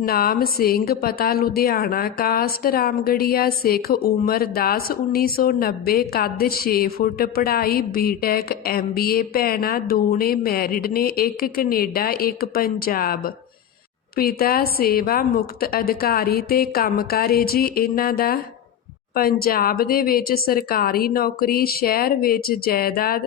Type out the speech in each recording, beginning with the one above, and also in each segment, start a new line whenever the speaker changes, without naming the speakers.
ਨਾਮ ਸਿੰਘ, ਪਤਾ ਲੁਧਿਆਣਾ, ਕਾਸਟ ਰਾਮਗੜੀਆ, ਸਿੱਖ ਉਮਰ 10 1990 ਕੱਦ 6 ਫੁੱਟ, ਪੜ੍ਹਾਈ ਬੀਟੈਕ ਐਮਬੀਏ ਭੈਣਾਂ ਦੋ ਮੈਰਿਡ ਨੇ, ਇੱਕ ਕੈਨੇਡਾ, ਇੱਕ ਪੰਜਾਬ। ਪਿਤਾ ਸੇਵਾ ਮੁਕਤ ਅਧਿਕਾਰੀ ਤੇ ਕੰਮਕਾਰੇ ਜੀ ਇਹਨਾਂ ਦਾ। ਪੰਜਾਬ ਦੇ ਵਿੱਚ ਸਰਕਾਰੀ ਨੌਕਰੀ, ਸ਼ਹਿਰ ਵਿੱਚ ਜਾਇਦਾਦ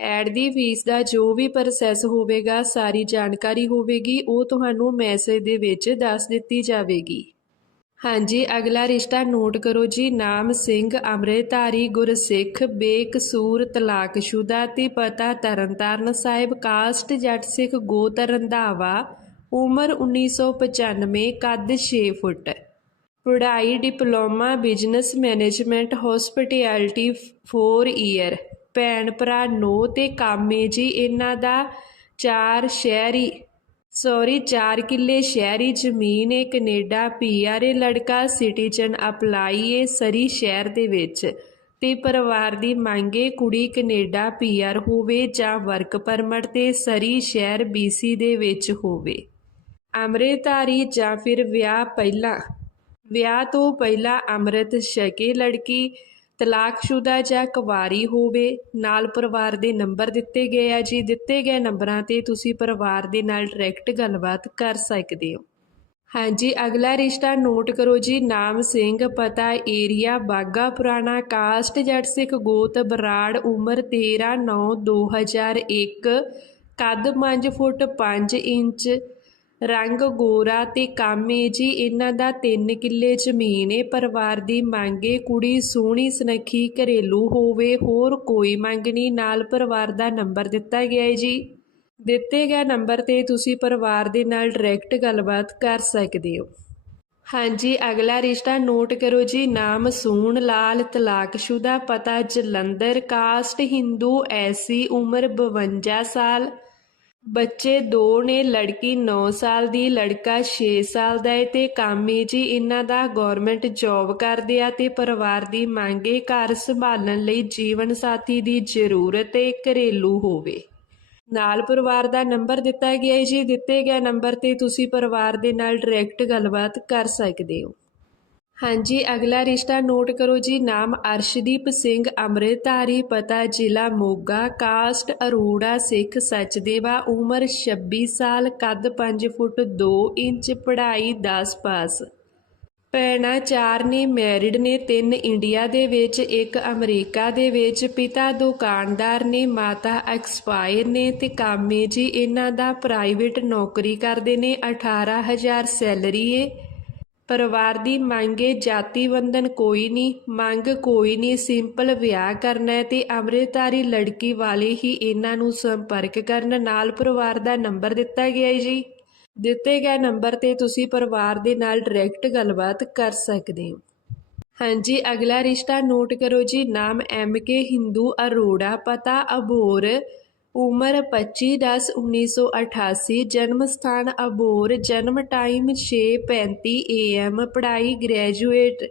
ਐਡ ਦੀ ਫੀਸ ਦਾ ਜੋ ਵੀ ਪ੍ਰੋਸੈਸ ਹੋਵੇਗਾ, ਸਾਰੀ ਜਾਣਕਾਰੀ ਹੋਵੇਗੀ, ਉਹ ਤੁਹਾਨੂੰ ਮੈਸੇਜ ਦੇ ਵਿੱਚ ਦੱਸ ਦਿੱਤੀ ਜਾਵੇਗੀ। ਹਾਂਜੀ, ਅਗਲਾ ਰਿਸ਼ਤਾ ਨੋਟ ਕਰੋ ਜੀ। ਨਾਮ ਸਿੰਘ, ਅੰਮ੍ਰਿਤਧਾਰੀ, ਗੁਰਸਿੱਖ, ਬੇਕਸੂਰ, ਤਲਾਕਸ਼ੁਦਾ ਤੇ ਪਤਾ ਤਰਨਤਾਰਨ ਸਾਹਿਬ, ਕਾਸਟ ਜੱਟ ਸਿੱਖ ਗੋਤ ਰੰਧਾਵਾ ਉਮਰ 1995 ਕੱਦ 6 ਫੁੱਟ। ਪੜ੍ਹਾਈ, diploma, business management hospitality 4 year ਭੈਣ ਭਰਾ ਨੋ ਤੇ ਕਾਮੇ ਜੀ, ਇਹਨਾਂ ਦਾ ਚਾਰ ਸ਼ਹਿਰੀ ਸੌਰੀ ਚਾਰ ਕਿੱਲੇ ਸ਼ਹਿਰੀ ਜ਼ਮੀਨ ਏ ਕੈਨੇਡਾ, ਪੀਆਰ ਏ ਲੜਕਾ ਸਿਟੀਜ਼ਨ ਅਪਲਾਈ ਏ ਸਰੀ ਸ਼ਹਿਰ ਦੇ ਵਿੱਚ ਤੇ ਪਰਿਵਾਰ ਦੀ ਮੰਗ ਏ ਕੁੜੀ ਕੈਨੇਡਾ, ਪੀਆਰ ਹੋਵੇ ਜਾਂ ਵਰਕ ਪਰਮਿਟ ਤੇ ਸਰੀ ਸ਼ਹਿਰ ਬੀਸੀ ਦੇ ਵਿੱਚ ਹੋਵੇ। ਅੰਮ੍ਰਿਤਧਾਰੀ ਜਾਂ ਫਿਰ ਵਿਆਹ ਪਹਿਲਾਂ, ਵਿਆਹ ਤੋਂ ਪਹਿਲਾਂ ਅੰਮ੍ਰਿਤ ਛਕੇ ਲੜਕੀ ਤਲਾਕਸ਼ੁਦਾ ਜਾਂ ਕੁਵਾਰੀ ਹੋਵੇ, ਨਾਲ ਪਰਿਵਾਰ ਦੇ ਨੰਬਰ ਦਿੱਤੇ ਗਏ ਆ ਜੀ। ਦਿੱਤੇ ਗਏ ਨੰਬਰਾਂ ਤੇ ਤੁਸੀਂ ਪਰਿਵਾਰ ਦੇ ਨਾਲ ਡਾਇਰੈਕਟ ਗੱਲਬਾਤ ਕਰ ਸਕਦੇ ਹੋ। ਹਾਂਜੀ, ਅਗਲਾ ਰਿਸ਼ਤਾ ਨੋਟ ਕਰੋ ਜੀ। ਨਾਮ ਸਿੰਘ, ਪਤਾ ਏਰੀਆ ਬਾਗਾ ਪੁਰਾਣਾ, ਕਾਸਟ ਜੱਟ ਸਿੱਖ, ਗੋਤ ਬਰਾੜ, ਉਮਰ 13 9 2001 ਕੱਦ 5 ਫੁੱਟ 5 ਇੰਚ ਰੰਗ ਗੋਰਾ ਤੇ ਕਾਮੇ ਜੀ, ਇਹਨਾਂ ਦਾ 3 ਕਿੱਲੇ ਜ਼ਮੀਨ ਏ। ਪਰਿਵਾਰ ਦੀ ਮੰਗੇ ਕੁੜੀ ਸੋਹਣੀ ਸੁਨੱਖੀ ਘਰੇਲੂ ਹੋਵੇ, ਹੋਰ ਕੋਈ ਮੰਗ ਨਹੀਂ। ਨਾਲ ਪਰਿਵਾਰ ਦਾ ਨੰਬਰ ਦਿੱਤਾ ਗਿਆ ਹੈ ਜੀ। ਦਿੱਤੇ ਗਏ ਨੰਬਰ ਤੇ ਤੁਸੀਂ ਪਰਿਵਾਰ ਦੇ ਨਾਲ ਡਾਇਰੈਕਟ ਗੱਲਬਾਤ ਕਰ ਸਕਦੇ ਹੋ। ਹਾਂਜੀ, ਅਗਲਾ ਰਿਸ਼ਤਾ ਨੋਟ ਕਰੋ ਜੀ। ਨਾਮ ਸੂਣ, ਲਾਲ, ਤਲਾਕਸ਼ੁਦਾ, ਪਤਾ ਜਲੰਧਰ, ਕਾਸਟ ਹਿੰਦੂ ਐਸੀ ਉਮਰ 52 ਸਾਲ। ਬੱਚੇ ਦੋ ਨੇ, ਲੜਕੀ 9 ਸਾਲ ਦੀ, ਲੜਕਾ 6 ਸਾਲ ਦਾ ਹੈ ਤੇ ਕਾਮੀ ਜੀ ਇਹਨਾਂ ਦਾ ਗਵਰਨਮੈਂਟ ਜੌਬ ਕਰਦੇ ਆ ਤੇ ਪਰਿਵਾਰ ਦੀ ਮੰਗ ਮੰਗੇ ਘਰ ਸੰਭਾਲਣ ਲਈ ਜੀਵਨ ਸਾਥੀ ਦੀ ਜ਼ਰੂਰਤ ਹੈ ਘਰੇਲੂ ਹੋਵੇ। ਨਾਲ ਪਰਿਵਾਰ ਦਾ ਨੰਬਰ ਦਿੱਤਾ ਗਿਆ ਹੈ ਜੀ, ਦਿੱਤੇ ਗਏ ਨੰਬਰ ਤੇ ਤੁਸੀਂ ਪਰਿਵਾਰ ਦੇ ਨਾਲ ਡਾਇਰੈਕਟ ਗੱਲਬਾਤ ਕਰ ਸਕਦੇ ਹੋ। ਹਾਂਜੀ, ਅਗਲਾ ਰਿਸ਼ਤਾ ਨੋਟ ਕਰੋ ਜੀ। ਨਾਮ ਅਰਸ਼ਦੀਪ ਸਿੰਘ, ਅੰਮ੍ਰਿਤਧਾਰੀ, ਪਤਾ ਜ਼ਿਲ੍ਹਾ ਮੋਗਾ। ਕਾਸਟ ਅਰੋੜਾ, ਸਿੱਖ ਸੱਚਦੇਵਾ, ਉਮਰ 26 ਸਾਲ, ਕੱਦ 5 ਫੁੱਟ 2 ਇੰਚ, ਪੜ੍ਹਾਈ 10 ਪਾਸ। ਭੈਣਾਂ ਚਾਰ ਨੇ ਮੈਰਿਡ ਨੇ, ਤਿੰਨ ਇੰਡੀਆ ਦੇ ਵਿੱਚ, ਇੱਕ ਅਮਰੀਕਾ ਦੇ ਵਿੱਚ। ਪਿਤਾ ਦੁਕਾਨਦਾਰ ਨੇ, ਮਾਤਾ ਐਕਸਪਾਇਰ ਨੇ ਤੇ ਕਾਮੇ ਜੀ, ਇਹਨਾਂ ਦਾ ਪ੍ਰਾਈਵੇਟ ਨੌਕਰੀ ਕਰਦੇ ਨੇ। 18000 ਸੈਲਰੀ ਏ। ਪਰਿਵਾਰ ਦੀ ਮੰਗੇ ਜਾਤੀ ਬੰਧਨ ਕੋਈ ਨਹੀਂ ਮੰਗ ਕੋਈ ਨਹੀਂ ਸਿੰਪਲ ਵਿਆਹ ਕਰਨਾ ਹੈ ਤੇ ਅੰਮ੍ਰਿਤਧਾਰੀ ਲੜਕੀ ਵਾਲੇ ਹੀ ਇਹਨਾਂ ਨੂੰ ਸੰਪਰਕ ਕਰਨ। ਨਾਲ ਪਰਿਵਾਰ ਦਾ ਨੰਬਰ ਦਿੱਤਾ ਗਿਆ ਹੈ ਜੀ। ਦਿੱਤੇ ਗਏ ਨੰਬਰ ਤੇ ਤੁਸੀਂ ਪਰਿਵਾਰ ਦੇ ਨਾਲ ਡਾਇਰੈਕਟ ਗੱਲਬਾਤ ਕਰ ਸਕਦੇ ਹੋ। ਹਾਂਜੀ, ਅਗਲਾ ਰਿਸ਼ਤਾ ਨੋਟ ਕਰੋ ਜੀ। ਨਾਮ ਐਮ ਕੇ ਹਿੰਦੂ ਅਰੋੜਾ, ਪਤਾ ਅਬੋਰ ਉਮਰ 25/10/1988 ਜਨਮ ਸਥਾਨ ਅਬੋਰ, ਜਨਮ ਟਾਈਮ 6:35 AM ਪੜ੍ਹਾਈ graduate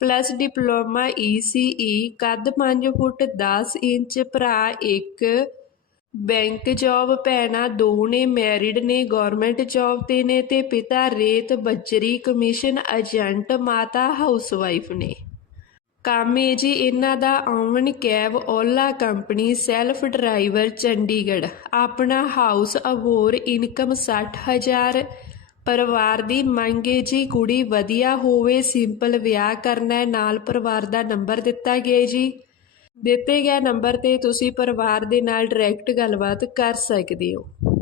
plus diploma E C E, ਕੱਦ ਪੰਜ ਫੁੱਟ ਦਸ ਇੰਚ, ਭਰਾ 1 ਬੈਂਕ ਜੌਬ ਭੈਣਾਂ ਦੋ ਨੇ, ਮੈਰਿਡ ਨੇ ਗਵਰਨਮੈਂਟ ਜੌਬ ਤੇ ਨੇ ਤੇ ਪਿਤਾ ਰੇਤ ਬੱਜਰੀ ਕਮਿਸ਼ਨ ਏਜੰਟ, ਮਾਤਾ ਹਾਊਸਵਾਈਫ ਨੇ। ਕਾਮੇ ਜੀ, ਇਹਨਾਂ ਦਾ own cab Ola company self driver Chandigarh. ਆਪਣਾ ਹਾਊਸ ਅਬੋਰ ਇਨਕਮ 60000 ਪਰਿਵਾਰ ਦੀ ਮੰਗੇ ਜੀ, ਕੁੜੀ ਵਧੀਆ ਹੋਵੇ, ਸਿੰਪਲ ਵਿਆਹ ਕਰਨਾ ਹੈ ਨਾਲ ਪਰਿਵਾਰ ਦਾ ਨੰਬਰ ਦਿੱਤਾ ਗਿਆ ਜੀ। ਦਿੱਤੇ ਗਏ ਨੰਬਰ ਤੇ ਤੁਸੀਂ ਪਰਿਵਾਰ ਦੇ ਨਾਲ ਡਾਇਰੈਕਟ ਗੱਲਬਾਤ ਕਰ ਸਕਦੇ ਹੋ।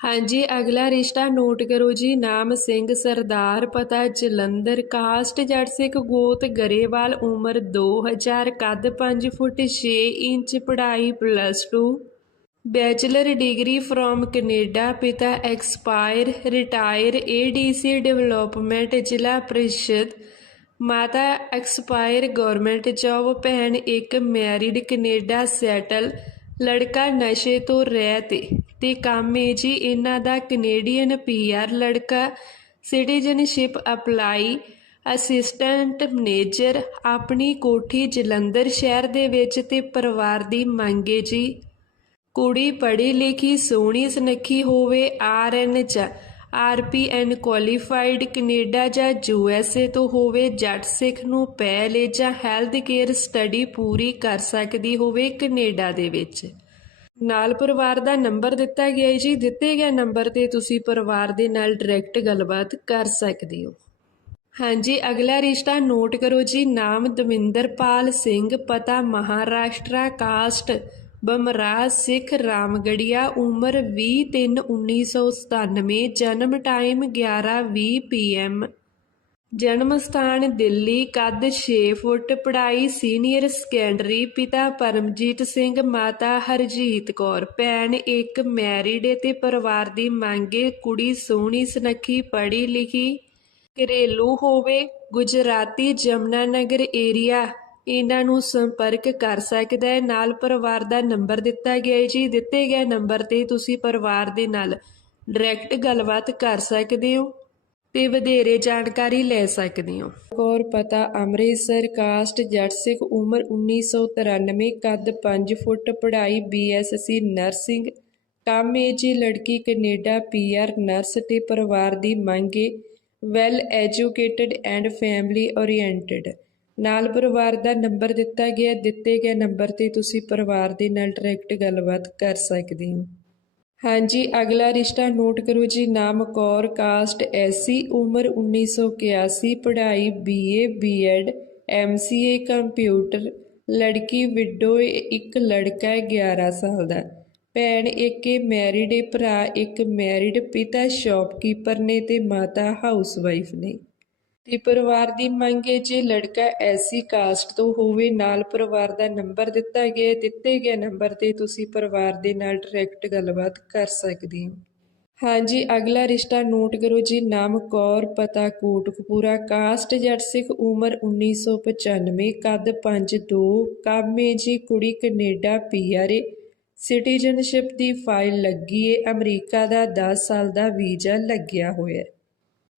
ਹਾਂਜੀ, ਅਗਲਾ ਰਿਸ਼ਤਾ ਨੋਟ ਕਰੋ ਜੀ। ਨਾਮ ਸਿੰਘ, ਸਰਦਾਰ, ਪਤਾ ਜਲੰਧਰ। ਕਾਸਟ ਜੱਟ ਸਿੱਖ ਗੋਤ ਗਰੇਵਾਲ, ਉਮਰ 2000 ਕੱਦ 5 ਫੁੱਟ 6 ਇੰਚ, ਪੜ੍ਹਾਈ plus 2 bachelor degree from Canada, ਪਿਤਾ ਐਕਸਪਾਇਰ ਰਿਟਾਇਰ ਏਡੀਸੀ ਡਿਵੈਲਪਮੈਂਟ ਜ਼ਿਲ੍ਹਾ ਪ੍ਰੀਸ਼ਦ। ਮਾਤਾ ਐਕਸਪਾਇਰ ਗਵਰਨਮੈਂਟ ਜੌਬ ਭੈਣ ਇੱਕ ਮੈਰਿਡ ਕੈਨੇਡਾ ਸੈਟਲ ਲੜਕਾ ਨਸ਼ੇ ਤੋਂ ਰਹਿਤ ਏ ਤੇ ਕੰਮ ਏ ਜੀ ਇਹਨਾਂ ਦਾ ਕੈਨੇਡੀਅਨ ਪੀਆਰ ਲੜਕਾ ਸਿਟੀਜ਼ਨਸ਼ਿਪ ਅਪਲਾਈ ਅਸਿਸਟੈਂਟ ਮੈਨੇਜਰ ਆਪਣੀ ਕੋਠੀ ਜਲੰਧਰ ਸ਼ਹਿਰ ਦੇ ਵਿੱਚ ਤੇ ਪਰਿਵਾਰ ਦੀ ਮੰਗ ਏ ਜੀ। ਕੁੜੀ ਪੜ੍ਹੀ ਲਿਖੀ ਸੋਹਣੀ ਸੁਨੱਖੀ ਹੋਵੇ ਆਰਐਨ ਚ ਆਰਪੀਐਨ ਕੁਆਲੀਫਾਈਡ ਕੈਨੇਡਾ ਜਾਂ ਯੂਐਸਏ ਤੋਂ ਹੋਵੇ, ਜੱਟ ਸਿੱਖ ਨੂੰ ਪਹਿਲੇ ਜਾਂ ਹੈਲਥ ਕੇਅਰ ਸਟੱਡੀ ਪੂਰੀ ਕਰ ਸਕਦੀ ਹੋਵੇ ਕੈਨੇਡਾ ਦੇ ਵਿੱਚ। ਨਾਲ ਪਰਿਵਾਰ ਦਾ ਨੰਬਰ ਦਿੱਤਾ ਗਿਆ ਹੈ ਜੀ। ਦਿੱਤੇ ਗਏ ਨੰਬਰ ਤੇ ਤੁਸੀਂ ਪਰਿਵਾਰ ਦੇ ਨਾਲ ਡਾਇਰੈਕਟ ਗੱਲਬਾਤ ਕਰ ਸਕਦੇ ਹੋ। ਹਾਂਜੀ, ਅਗਲਾ ਰਿਸ਼ਤਾ ਨੋਟ ਕਰੋ ਜੀ। ਨਾਮ ਦਵਿੰਦਰਪਾਲ ਸਿੰਘ, ਪਤਾ ਮਹਾਰਾਸ਼ਟਰਾ, ਕਾਸਟ ਬਮਰਾਜ ਸਿੱਖ ਰਾਮਗੜੀਆ ਉਮਰ 20/3/1997 ਜਨਮ ਟਾਈਮ 11:20 ਪੀਐਮ ਜਨਮ ਸਥਾਨ ਦਿੱਲੀ, ਕੱਦ 6 ਫੁੱਟ, ਪੜ੍ਹਾਈ ਸੀਨੀਅਰ ਸੈਕੰਡਰੀ ਪਿਤਾ ਪਰਮਜੀਤ ਸਿੰਘ, ਮਾਤਾ ਹਰਜੀਤ ਕੌਰ। ਭੈਣ ਇੱਕ ਮੈਰਿਡ ਏ ਤੇ ਪਰਿਵਾਰ ਦੀ ਮੰਗੇ ਕੁੜੀ ਸੋਹਣੀ, ਸੁਨੱਖੀ ਪੜ੍ਹੀ ਲਿਖੀ ਘਰੇਲੂ ਹੋਵੇ। ਗੁਜਰਾਤੀ ਜਮਨਾ ਨਗਰ ਏਰੀਆ ਇਹਨਾਂ ਨੂੰ ਸੰਪਰਕ ਕਰ ਸਕਦਾ ਹੈ। ਨਾਲ ਪਰਿਵਾਰ ਦਾ ਨੰਬਰ ਦਿੱਤਾ ਗਿਆ ਹੈ ਜੀ। ਦਿੱਤੇ ਗਏ ਨੰਬਰ ਤੇ ਤੁਸੀਂ ਪਰਿਵਾਰ ਦੇ ਨਾਲ ਡਾਇਰੈਕਟ ਗੱਲਬਾਤ ਕਰ ਸਕਦੇ ਹੋ ਤੇ ਵਧੇਰੇ ਜਾਣਕਾਰੀ ਲੈ ਸਕਦੇ ਹੋ। ਕੌਰ ਪਤਾ, ਅੰਮ੍ਰਿਤਸਰ, ਕਾਸਟ ਜੱਟ ਸਿੱਖ ਉਮਰ 1993 ਕੱਦ 5 ਫੁੱਟ, ਪੜ੍ਹਾਈ ਬੀਐਸਸੀ ਨਰਸਿੰਗ। ਕੰਮ ਏ ਜੀ, ਲੜਕੀ ਕੈਨੇਡਾ ਪੀਆਰ ਨਰਸ ਤੇ ਪਰਿਵਾਰ ਦੀ ਮੰਗੇ well educated and family oriented ਨਾਲ ਪਰਿਵਾਰ ਦਾ ਨੰਬਰ ਦਿੱਤਾ ਗਿਆ, ਦਿੱਤੇ ਗਏ ਨੰਬਰ ਤੇ ਤੁਸੀਂ ਪਰਿਵਾਰ ਦੇ ਨਾਲ ਡਾਇਰੈਕਟ ਗੱਲਬਾਤ ਕਰ ਸਕਦੇ ਹੋ। ਹਾਂਜੀ, ਅਗਲਾ ਰਿਸ਼ਤਾ ਨੋਟ ਕਰੋ ਜੀ, ਨਾਮ ਕੌਰ ਕਾਸਟ ਐਸੀ ਉਮਰ 1981 ਪੜ੍ਹਾਈ ਬੀਏ ਬੀਐਡ ਐਮਸੀਏ ਕੰਪਿਊਟਰ ਲੜਕੀ ਵਿਡੋ ਇੱਕ ਲੜਕਾ ਹੈ 11 ਸਾਲ ਦਾ। ਭੈਣ ਇੱਕ ਮੈਰਿਡ ਏ ਭਰਾ ਇੱਕ ਮੈਰਿਡ ਪਿਤਾ ਸ਼ਾਪਕੀਪਰ ਨੇ ਤੇ ਮਾਤਾ ਹਾਊਸਵਾਈਫ ਨੇ। ਤੇ ਪਰਿਵਾਰ ਦੀ ਮੰਗ ਹੈ ਜੇ ਲੜਕਾ ਐਸੀ ਕਾਸਟ ਤੋਂ ਹੋਵੇ, ਨਾਲ ਪਰਿਵਾਰ ਦਾ ਨੰਬਰ ਦਿੱਤਾ ਗਿਆ, ਦਿੱਤੇ ਗਏ ਨੰਬਰ ਤੇ ਤੁਸੀਂ ਪਰਿਵਾਰ ਦੇ ਨਾਲ ਡਾਇਰੈਕਟ ਗੱਲਬਾਤ ਕਰ ਸਕਦੇ ਹੋ। ਹਾਂਜੀ, ਅਗਲਾ ਰਿਸ਼ਤਾ ਨੋਟ ਕਰੋ ਜੀ, ਨਾਮ ਕੌਰ, ਪਤਾ ਕੋਟਕਪੂਰਾ, ਕਾਸਟ ਜੱਟ ਸਿੱਖ, ਉਮਰ 1995 ਕੱਦ 5'2 ਕਾਮੇ ਜੀ ਕੁੜੀ ਕੈਨੇਡਾ ਪੀਆਰਏ ਸਿਟੀਜ਼ਨਸ਼ਿਪ ਦੀ ਫਾਈਲ ਲੱਗੀ ਏ, ਅਮਰੀਕਾ ਦਾ 10 ਸਾਲ ਦਾ ਵੀਜ਼ਾ ਲੱਗਿਆ ਹੋਇਆ। ਹੈ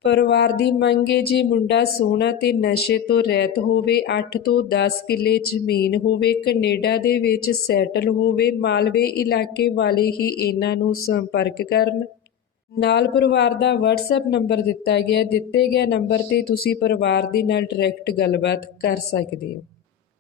ਪਰਿਵਾਰ ਦੀ ਮੰਗ ਹੈ ਜੀ ਮੁੰਡਾ ਸੋਹਣਾ ਤੇ ਨਸ਼ੇ ਤੋਂ ਰਹਿਤ ਹੋਵੇ 8 ਤੋਂ 10 ਕਿੱਲੇ ਜ਼ਮੀਨ ਹੋਵੇ, ਕੈਨੇਡਾ ਦੇ ਵਿੱਚ ਸੈਟਲ ਹੋਵੇ, ਮਾਲਵੇ ਇਲਾਕੇ ਵਾਲੇ ਹੀ ਇਹਨਾਂ ਨੂੰ ਸੰਪਰਕ ਕਰਨ। ਨਾਲ ਪਰਿਵਾਰ ਦਾ WhatsApp ਨੰਬਰ ਦਿੱਤਾ ਗਿਆ, ਦਿੱਤੇ ਗਏ ਨੰਬਰ ਤੇ ਤੁਸੀਂ ਪਰਿਵਾਰ ਦੇ ਨਾਲ ਡਾਇਰੈਕਟ ਗੱਲਬਾਤ ਕਰ ਸਕਦੇ ਹੋ।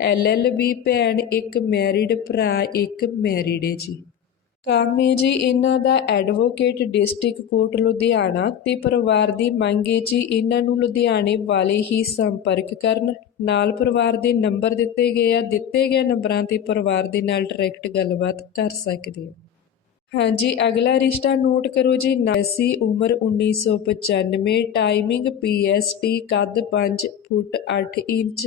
ਐਲਐਲਬੀ ਭੈਣ ਇੱਕ ਮੈਰਿਡ ਭਰਾ, ਇੱਕ ਮੈਰਿਡ ਹੈ ਜੀ। ਕੰਮ ਹੈ ਜੀ, ਇਹਨਾਂ ਦਾ ਐਡਵੋਕੇਟ ਡਿਸਟ੍ਰਿਕਟ ਕੋਰਟ ਲੁਧਿਆਣਾ ਤੇ ਪਰਿਵਾਰ ਦੀ ਮੰਗ ਹੈ ਜੀ ਇਹਨਾਂ ਨੂੰ ਲੁਧਿਆਣੇ ਵਾਲੇ ਹੀ ਸੰਪਰਕ ਕਰਨ। ਨਾਲ ਪਰਿਵਾਰ ਦੇ ਨੰਬਰ ਦਿੱਤੇ ਗਏ ਆ, ਦਿੱਤੇ ਗਏ ਨੰਬਰਾਂ ਤੇ ਪਰਿਵਾਰ ਦੇ ਨਾਲ ਡਾਇਰੈਕਟ ਗੱਲਬਾਤ ਕਰ ਸਕਦੇ ਹੋ ਹਾਂਜੀ, ਅਗਲਾ ਰਿਸ਼ਤਾ ਨੋਟ ਕਰੋ ਜੀ 89 ਉਮਰ 1995 ਟਾਈਮਿੰਗ ਪੀਐਸਟੀ ਕੱਦ 5 ਫੁੱਟ 8 ਇੰਚ।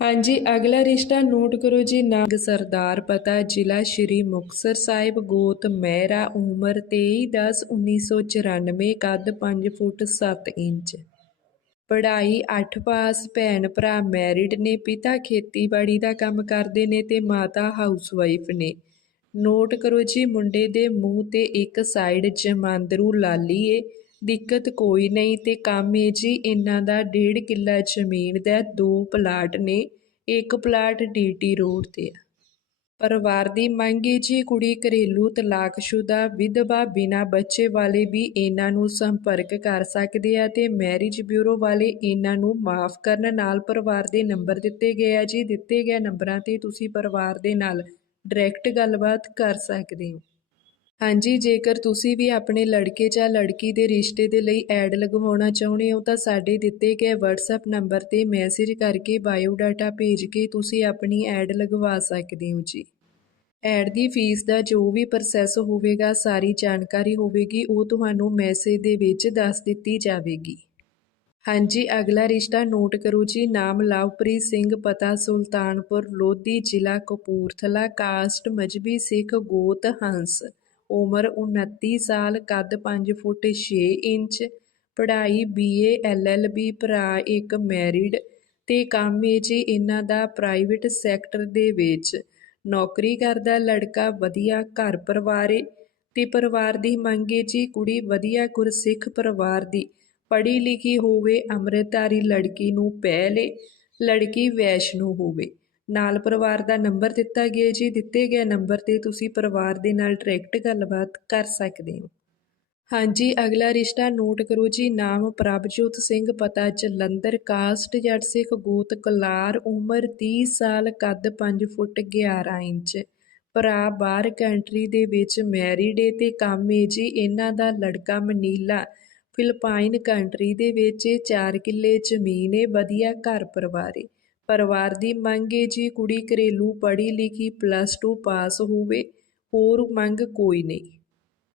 ਹਾਂਜੀ, ਅਗਲਾ ਰਿਸ਼ਤਾ ਨੋਟ ਕਰੋ ਜੀ। ਨਾਗ ਸਰਦਾਰ ਪਤਾ, ਜ਼ਿਲ੍ਹਾ ਸ਼੍ਰੀ ਮੁਕਤਸਰ ਸਾਹਿਬ, ਗੋਤ ਮਹਿਰਾ, ਉਮਰ 23/10/1994 ਕੱਦ 5 ਫੁੱਟ 7 ਇੰਚ। ਪੜ੍ਹਾਈ 8 ਪਾਸ, ਭੈਣ ਭਰਾ ਮੈਰਿਡ ਨੇ, ਪਿਤਾ ਖੇਤੀਬਾੜੀ ਦਾ ਕੰਮ ਕਰਦੇ ਨੇ ਤੇ ਮਾਤਾ ਹਾਊਸਵਾਈਫ ਨੇ। ਨੋਟ ਕਰੋ ਜੀ, ਮੁੰਡੇ ਦੇ ਮੂੰਹ ਤੇ ਇੱਕ ਸਾਈਡ ਜਮਾਂਦਰੂ ਲਾਲੀ ਏ। ਦਿੱਕਤ ਕੋਈ ਨਹੀਂ ਅਤੇ ਕੰਮ ਏ ਜੀ ਇਹਨਾਂ ਦਾ ਡੇਢ ਕਿੱਲਾ ਜ਼ਮੀਨ ਦਾ ਦੋ ਪਲਾਟ ਨੇ, ਇੱਕ ਪਲਾਟ ਡੀਟੀ ਰੋਡ ਤੇ ਆ। ਪਰਿਵਾਰ ਦੀ ਮੰਗ ਏ ਜੀ ਕੁੜੀ ਘਰੇਲੂ ਤਲਾਕਸ਼ੁਦਾ ਵਿਧਵਾ ਬਿਨਾ ਬੱਚੇ ਵਾਲੇ ਵੀ ਇਹਨਾਂ ਨੂੰ ਸੰਪਰਕ ਕਰ ਸਕਦੇ ਆ ਤੇ ਮੈਰਿਜ ਬਿਊਰੋ ਵਾਲੇ ਇਹਨਾਂ ਨੂੰ ਮਾਫ ਕਰਨ ਨਾਲ ਪਰਿਵਾਰ ਦੇ ਨੰਬਰ ਦਿੱਤੇ ਗਏ ਆ ਜੀ। ਦਿੱਤੇ ਗਏ ਨੰਬਰਾਂ ਤੇ ਤੁਸੀਂ ਪਰਿਵਾਰ ਦੇ ਨਾਲ ਡਾਇਰੈਕਟ ਗੱਲਬਾਤ ਕਰ ਸਕਦੇ ਹੋ। ਹਾਂਜੀ, ਜੇਕਰ ਤੁਸੀਂ ਵੀ ਆਪਣੇ ਲੜਕੇ ਜਾਂ ਲੜਕੀ ਦੇ ਰਿਸ਼ਤੇ ਦੇ ਲਈ ਐਡ ਲਗਵਾਉਣਾ ਚਾਹੁੰਦੇ ਹੋ, ਤਾਂ ਸਾਡੇ ਦਿੱਤੇ ਗਏ WhatsApp ਨੰਬਰ ਤੇ ਮੈਸੇਜ ਕਰਕੇ ਬਾਇਓਡਾਟਾ ਭੇਜ ਕੇ ਤੁਸੀਂ ਆਪਣੀ ਐਡ ਲਗਵਾ ਸਕਦੇ ਹੋ ਜੀ। ਐਡ ਦੀ ਫੀਸ ਦਾ ਜੋ ਵੀ ਪ੍ਰੋਸੈਸ ਹੋਵੇਗਾ, ਸਾਰੀ ਜਾਣਕਾਰੀ ਹੋਵੇਗੀ, ਉਹ ਤੁਹਾਨੂੰ ਮੈਸੇਜ ਦੇ ਵਿੱਚ ਦੱਸ ਦਿੱਤੀ ਜਾਵੇਗੀ। ਹਾਂਜੀ, ਅਗਲਾ ਰਿਸ਼ਤਾ ਨੋਟ ਕਰੋ ਜੀ, ਨਾਮ ਲਵਪ੍ਰੀਤ ਸਿੰਘ, ਪਤਾ ਸੁਲਤਾਨਪੁਰ, ਲੋਧੀ ਜ਼ਿਲ੍ਹਾ ਕਪੂਰਥਲਾ ਕਾਸਟ ਮਜਬੀ ਸਿੱਖ ਗੋਤ ਹੰਸ। ਉਮਰ 29 ਸਾਲ, ਕੱਦ ਪੰਜ ਫੁੱਟ ਛੇ ਇੰਚ, ਪੜ੍ਹਾਈ B A, L L B, ਭਰਾ ਇੱਕ ਮੈਰਿਡ ਅਤੇ ਕੰਮ ਏ ਜੀ ਇਹਨਾਂ ਦਾ ਪ੍ਰਾਈਵੇਟ ਸੈਕਟਰ ਦੇ ਵਿੱਚ ਨੌਕਰੀ ਕਰਦਾ, ਲੜਕਾ ਵਧੀਆ ਘਰ ਪਰਿਵਾਰ ਏ ਤੇ ਪਰਿਵਾਰ ਦੀ ਮੰਗ ਏ ਜੀ ਕੁੜੀ ਵਧੀਆ ਗੁਰਸਿੱਖ ਪਰਿਵਾਰ ਦੀ ਪੜ੍ਹੀ ਲਿਖੀ ਹੋਵੇ, ਅੰਮ੍ਰਿਤਧਾਰੀ ਲੜਕੀ ਨੂੰ ਪਹਿਲੇ, ਲੜਕੀ ਵੈਸ਼ਨੂ ਹੋਵੇ। ਨਾਲ ਪਰਿਵਾਰ ਦਾ ਨੰਬਰ ਦਿੱਤਾ ਗਿਆ ਜੀ। ਦਿੱਤੇ ਗਏ ਨੰਬਰ ਤੇ ਤੁਸੀਂ ਪਰਿਵਾਰ ਦੇ ਨਾਲ ਡਾਇਰੈਕਟ ਗੱਲਬਾਤ ਕਰ ਸਕਦੇ ਹੋ। ਹਾਂਜੀ, ਅਗਲਾ ਰਿਸ਼ਤਾ ਨੋਟ ਕਰੋ ਜੀ। ਨਾਮ ਪ੍ਰਭਜੋਤ ਸਿੰਘ, ਪਤਾ ਜਲੰਧਰ, ਕਾਸਟ ਜੱਟ ਸਿੱਖ, ਗੋਤ ਕਲਾਰ, ਉਮਰ 30 ਸਾਲ, ਕੱਦ 5 ਫੁੱਟ 11 ਇੰਚ। ਭਰਾ ਬਾਹਰ ਕੰਟਰੀ ਦੇ ਵਿੱਚ ਮੈਰਿਡ ਏ ਤੇ ਕੰਮ ਏ ਜੀ। ਇਹਨਾਂ ਦਾ ਲੜਕਾ ਮਨੀਲਾ, ਫਿਲਪਾਈਨ ਕੰਟਰੀ ਦੇ ਵਿੱਚ 4 ਕਿੱਲੇ ਜ਼ਮੀਨ ਏ, ਵਧੀਆ ਘਰ ਪਰਿਵਾਰ ਏ। ਪਰਿਵਾਰ ਦੀ ਮੰਗ ਹੈ ਜੀ ਕੁੜੀ ਘਰੇਲੂ ਪੜ੍ਹੀ ਲਿਖੀ ਪਲੱਸ 2 ਪਾਸ ਹੋਵੇ, ਹੋਰ ਮੰਗ ਕੋਈ ਨਹੀਂ।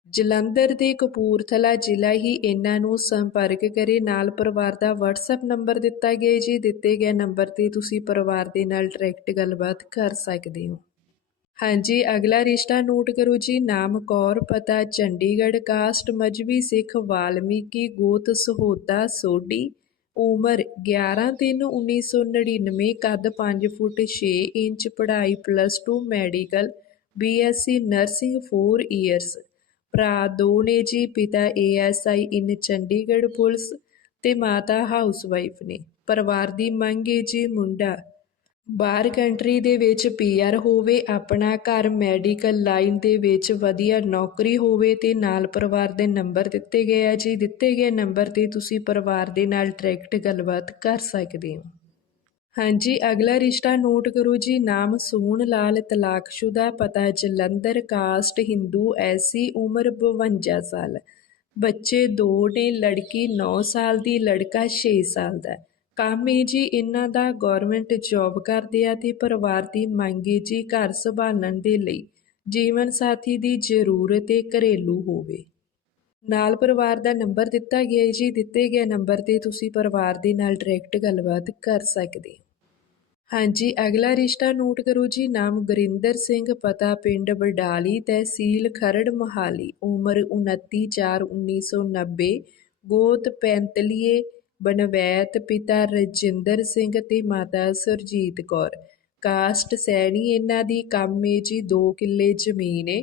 ਜਲੰਧਰ ਦੇ ਕਪੂਰਥਲਾ ਜ਼ਿਲ੍ਹਾ ਹੀ ਇਹਨਾਂ ਨੂੰ ਸੰਪਰਕ ਕਰੇ, ਨਾਲ ਪਰਿਵਾਰ ਦਾ WhatsApp ਨੰਬਰ ਦਿੱਤਾ ਗਿਆ ਜੀ, ਦਿੱਤੇ ਗਏ ਨੰਬਰ ਤੇ ਤੁਸੀਂ ਪਰਿਵਾਰ ਦੇ ਨਾਲ ਡਾਇਰੈਕਟ ਗੱਲਬਾਤ ਕਰ ਸਕਦੇ ਹੋ। ਹਾਂਜੀ, ਅਗਲਾ ਰਿਸ਼ਤਾ ਨੋਟ ਕਰੋ ਜੀ, ਨਾਮ ਕੌਰ, ਪਤਾ ਚੰਡੀਗੜ੍ਹ ਕਾਸਟ ਮਜਬੀ ਸਿੱਖ, ਵਾਲਮੀਕੀ, ਗੋਤ, ਸਹੋਤਾ, ਸੋਢੀ ਉਮਰ 11/3/1999 ਕੱਦ 5 ਫੁੱਟ 6 ਇੰਚ, ਪੜ੍ਹਾਈ plus two medical BSc nursing 4 years ਭਰਾ ਦੋ ਨੇ ਜੀ, ਪਿਤਾ ਏਐਸਆਈ ਇਨ ਚੰਡੀਗੜ੍ਹ ਪੁਲਿਸ ਤੇ ਮਾਤਾ ਹਾਊਸਵਾਈਫ ਨੇ। ਪਰਿਵਾਰ ਦੀ ਮੰਗ ਹੈ ਜੀ, ਮੁੰਡਾ ਬਾਹਰ ਕੰਟਰੀ ਦੇ ਵਿੱਚ ਪੀਆਰ ਹੋਵੇ, ਆਪਣਾ ਘਰ ਮੈਡੀਕਲ ਲਾਈਨ ਦੇ ਵਿੱਚ ਵਧੀਆ ਨੌਕਰੀ ਹੋਵੇ ਤੇ ਨਾਲ ਪਰਿਵਾਰ ਦੇ ਨੰਬਰ ਦਿੱਤੇ ਗਏ ਆ ਜੀ। ਦਿੱਤੇ ਗਏ ਨੰਬਰ ਤੇ ਤੁਸੀਂ ਪਰਿਵਾਰ ਦੇ ਨਾਲ ਡਾਇਰੈਕਟ ਗੱਲਬਾਤ ਕਰ ਸਕਦੇ ਹੋ। ਹਾਂਜੀ, ਅਗਲਾ ਰਿਸ਼ਤਾ ਨੋਟ ਕਰੋ ਜੀ। ਨਾਮ ਸੋਹਣ ਲਾਲ ਤਲਾਕਸ਼ੁਦਾ, ਪਤਾ ਜਲੰਧਰ, ਕਾਸਟ ਹਿੰਦੂ ਐਸੀ ਉਮਰ 52 ਸਾਲ। ਬੱਚੇ ਦੋ ਨੇ, ਲੜਕੀ 9 ਸਾਲ ਦੀ, ਲੜਕਾ 6 ਸਾਲ ਦਾ। ਕੰਮ ਏ ਜੀ ਇਹਨਾਂ ਦਾ ਗਵਰਨਮੈਂਟ ਜੌਬ ਕਰਦੇ ਆ ਤੇ ਪਰਿਵਾਰ ਦੀ ਮੰਗ ਏ ਜੀ ਘਰ ਸੰਭਾਲਣ ਦੇ ਲਈ ਜੀਵਨ ਸਾਥੀ ਦੀ ਜ਼ਰੂਰਤ ਹੈ ਘਰੇਲੂ ਹੋਵੇ। ਨਾਲ ਪਰਿਵਾਰ ਦਾ ਨੰਬਰ ਦਿੱਤਾ ਗਿਆ ਏ ਜੀ, ਦਿੱਤੇ ਗਏ ਨੰਬਰ ਤੇ ਤੁਸੀਂ ਪਰਿਵਾਰ ਦੇ ਨਾਲ ਡਾਇਰੈਕਟ ਗੱਲਬਾਤ ਕਰ ਸਕਦੇ ਹੋ। ਹਾਂਜੀ, ਅਗਲਾ ਰਿਸ਼ਤਾ ਨੋਟ ਕਰੋ ਜੀ, ਨਾਮ ਗੁਰਿੰਦਰ ਸਿੰਘ, ਪਤਾ ਪਿੰਡ ਬਡਾਲੀ ਤਹਿਸੀਲ ਖਰੜ, ਮੋਹਾਲੀ, ਉਮਰ 29/4/1990 ਗੋਤ ਪੈਂਤਲੀਏ ਬਨਵੈਤ ਪਿਤਾ ਰਜਿੰਦਰ ਸਿੰਘ ਤੇ ਮਾਤਾ ਸੁਰਜੀਤ ਕੌਰ। ਕਾਸਟ ਸੈਣੀ ਇਹਨਾਂ ਦੀ ਕੰਮ ਏ ਜੀ 2 ਕਿੱਲੇ ਜ਼ਮੀਨ ਏ।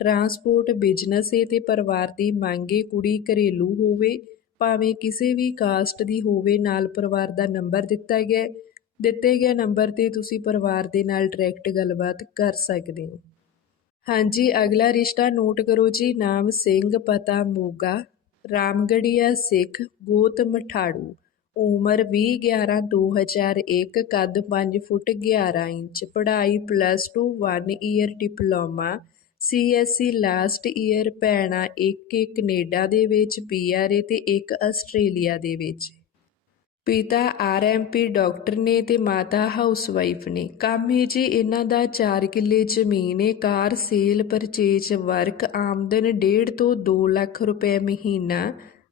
ਟਰਾਂਸਪੋਰਟ ਬਿਜ਼ਨਸ ਏ ਤੇ ਪਰਿਵਾਰ ਦੀ ਮੰਗ ਏ ਕੁੜੀ ਘਰੇਲੂ ਹੋਵੇ, ਭਾਵੇਂ ਕਿਸੇ ਵੀ ਕਾਸਟ ਦੀ ਹੋਵੇ, ਨਾਲ ਪਰਿਵਾਰ ਦਾ ਨੰਬਰ ਦਿੱਤਾ ਗਿਆ ਦਿੱਤੇ ਗਏ ਨੰਬਰ ਤੇ ਤੁਸੀਂ ਪਰਿਵਾਰ ਦੇ ਨਾਲ ਡਾਇਰੈਕਟ ਗੱਲਬਾਤ ਕਰ ਸਕਦੇ ਹੋ। ਹਾਂਜੀ, ਅਗਲਾ ਰਿਸ਼ਤਾ ਨੋਟ ਕਰੋ ਜੀ, ਨਾਮ ਸਿੰਘ, ਪਤਾ ਮੋਗਾ। ਰਾਮਗੜੀਆ ਸਿੱਖ ਗੋਤ ਮਠਾੜੂ, ਉਮਰ 20/11/2001 ਕੱਦ ਪੰਜ ਫੁੱਟ 11 ਇੰਚ, ਪੜ੍ਹਾਈ plus 2 1 year diploma CSC last year ਭੈਣਾ ਇੱਕ ਇੱਕ ਕੈਨੇਡਾ ਦੇ ਵਿੱਚ ਪੀਆਰਏ ਤੇ ਇੱਕ ਆਸਟ੍ਰੇਲੀਆ ਦੇ ਵਿੱਚ। ਪਿਤਾ ਆਰਐਮਪੀ ਡਾਕਟਰ ਨੇ ਤੇ ਮਾਤਾ ਹਾਊਸਵਾਈਫ ਨੇ। ਕੰਮ ਹੈ ਜੀ ਇਹਨਾਂ ਦਾ 4 ਕਿੱਲੇ ਜ਼ਮੀਨ ਹੈ ਕਾਰ, ਸੇਲ, ਪਰਚੇਜ, ਵਰਕ, ਆਮਦਨ 1.5 ਤੋਂ 2 ਲੱਖ ਰੁਪਏ ਮਹੀਨਾ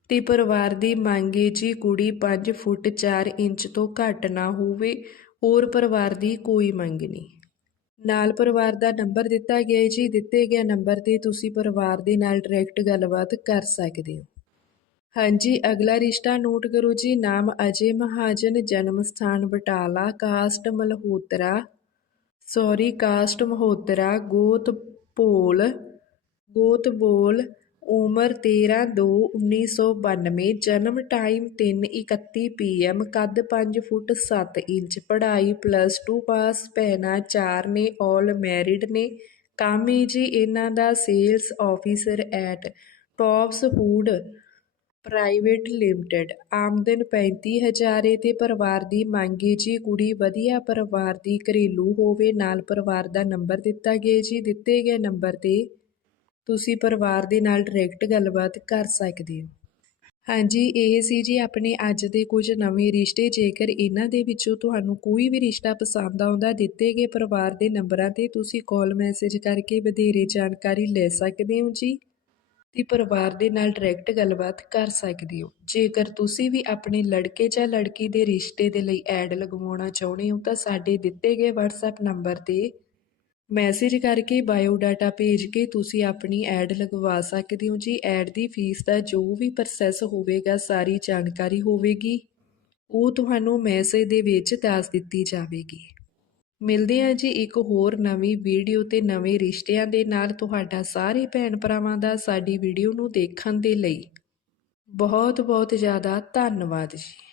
ਤੇ ਪਰਿਵਾਰ ਦੀ ਮੰਗ ਹੈ ਜੀ ਕੁੜੀ 5 ਫੁੱਟ 4 ਇੰਚ ਤੋਂ ਘੱਟ ਨਾ ਹੋਵੇ, ਹੋਰ ਪਰਿਵਾਰ ਦੀ ਕੋਈ ਮੰਗ ਨਹੀਂ। ਨਾਲ ਪਰਿਵਾਰ ਦਾ ਨੰਬਰ ਦਿੱਤਾ ਗਿਆ ਹੈ ਜੀ, ਦਿੱਤੇ ਗਏ ਨੰਬਰ ਤੇ ਤੁਸੀਂ ਪਰਿਵਾਰ ਦੇ ਨਾਲ ਡਾਇਰੈਕਟ ਗੱਲਬਾਤ ਕਰ ਸਕਦੇ ਹੋ। ਹਾਂਜੀ, ਅਗਲਾ ਰਿਸ਼ਤਾ ਨੋਟ ਕਰੋ ਜੀ। ਨਾਮ ਅਜੇ ਮਹਾਜਨ, ਜਨਮ ਸਥਾਨ Batala, caste Malhotra. Sorry caste Mahotra ਗੋਤ ਭੋਲ, ਗੋਤ ਬੋਲ, ਉਮਰ 13 2 1992 ਜਨਮ ਟਾਈਮ 3:31 ਪੀਐਮ, ਕੱਦ 5 ਫੁੱਟ 7 ਇੰਚ, ਪੜ੍ਹਾਈ ਪਲੱਸ 2 ਪਾਸ, ਭੈਣਾਂ ਚਾਰ ਨੇ, ਆਲ ਮੈਰਿਡ ਨੇ। ਕੰਮ ਜੀ, ਇਹਨਾਂ ਦਾ sales officer at Tops food private limited ਆਮਦਨ 35000 ਏ ਅਤੇ ਪਰਿਵਾਰ ਦੀ ਮੰਗ ਏ ਜੀ ਕੁੜੀ ਵਧੀਆ ਪਰਿਵਾਰ ਦੀ ਘਰੇਲੂ ਹੋਵੇ ਨਾਲ ਪਰਿਵਾਰ ਦਾ ਨੰਬਰ ਦਿੱਤਾ ਗਿਆ ਜੀ, ਦਿੱਤੇ ਗਏ ਨੰਬਰ ਤੇ ਤੁਸੀਂ ਪਰਿਵਾਰ ਦੇ ਨਾਲ ਡਾਇਰੈਕਟ ਗੱਲਬਾਤ ਕਰ ਸਕਦੇ ਹੋ। ਹਾਂਜੀ, ਇਹ ਸੀ ਜੀ ਆਪਣੇ ਅੱਜ ਦੇ ਕੁਝ ਨਵੇਂ ਰਿਸ਼ਤੇ। ਜੇਕਰ ਇਹਨਾਂ ਦੇ ਵਿੱਚੋਂ ਤੁਹਾਨੂੰ ਕੋਈ ਵੀ ਰਿਸ਼ਤਾ ਪਸੰਦ ਆਉਂਦਾ, ਦਿੱਤੇ ਗਏ ਪਰਿਵਾਰ ਦੇ ਨੰਬਰਾਂ ਤੇ ਤੁਸੀਂ ਕਾਲ ਮੈਸੇਜ ਕਰਕੇ ਵਧੇਰੇ ਜਾਣਕਾਰੀ ਲੈ ਸਕਦੇ ਹੋ ਜੀ। ਤੇ ਪਰਿਵਾਰ ਦੇ ਨਾਲ ਡਾਇਰੈਕਟ ਗੱਲਬਾਤ ਕਰ ਸਕਦੇ ਹੋ। ਜੇਕਰ ਤੁਸੀਂ ਵੀ ਆਪਣੇ ਲੜਕੇ ਜਾਂ ਲੜਕੀ ਦੇ ਰਿਸ਼ਤੇ ਦੇ ਲਈ ਐਡ ਲਗਵਾਉਣਾ ਚਾਹੁੰਦੇ ਹੋ, ਤਾਂ ਸਾਡੇ ਦਿੱਤੇ ਗਏ WhatsApp ਨੰਬਰ ਤੇ ਮੈਸੇਜ ਕਰਕੇ ਬਾਇਓ ਡਾਟਾ ਭੇਜ ਕੇ ਤੁਸੀਂ ਆਪਣੀ ਐਡ ਲਗਵਾ ਸਕਦੇ ਹੋ। ਜੀ ਐਡ ਦੀ ਫੀਸ ਦਾ ਜੋ ਵੀ ਪ੍ਰੋਸੈਸ ਹੋਵੇਗਾ, ਸਾਰੀ ਜਾਣਕਾਰੀ ਹੋਵੇਗੀ। ਉਹ ਤੁਹਾਨੂੰ ਮੈਸੇਜ ਦੇ ਵਿੱਚ ਦੱਸ ਦਿੱਤੀ ਜਾਵੇਗੀ। ਮਿਲਦੇ ਹਾਂ ਜੀ ਇੱਕ ਹੋਰ ਨਵੀਂ ਵੀਡੀਓ ਤੇ ਨਵੇਂ ਰਿਸ਼ਤਿਆਂ ਦੇ ਨਾਲ ਤੁਹਾਡਾ ਸਾਰੇ ਭੈਣ ਭਰਾਵਾਂ ਦਾ ਸਾਡੀ ਵੀਡੀਓ ਨੂੰ ਦੇਖਣ ਦੇ ਲਈ। ਬਹੁਤ ਬਹੁਤ ਜ਼ਿਆਦਾ ਧੰਨਵਾਦ ਜੀ।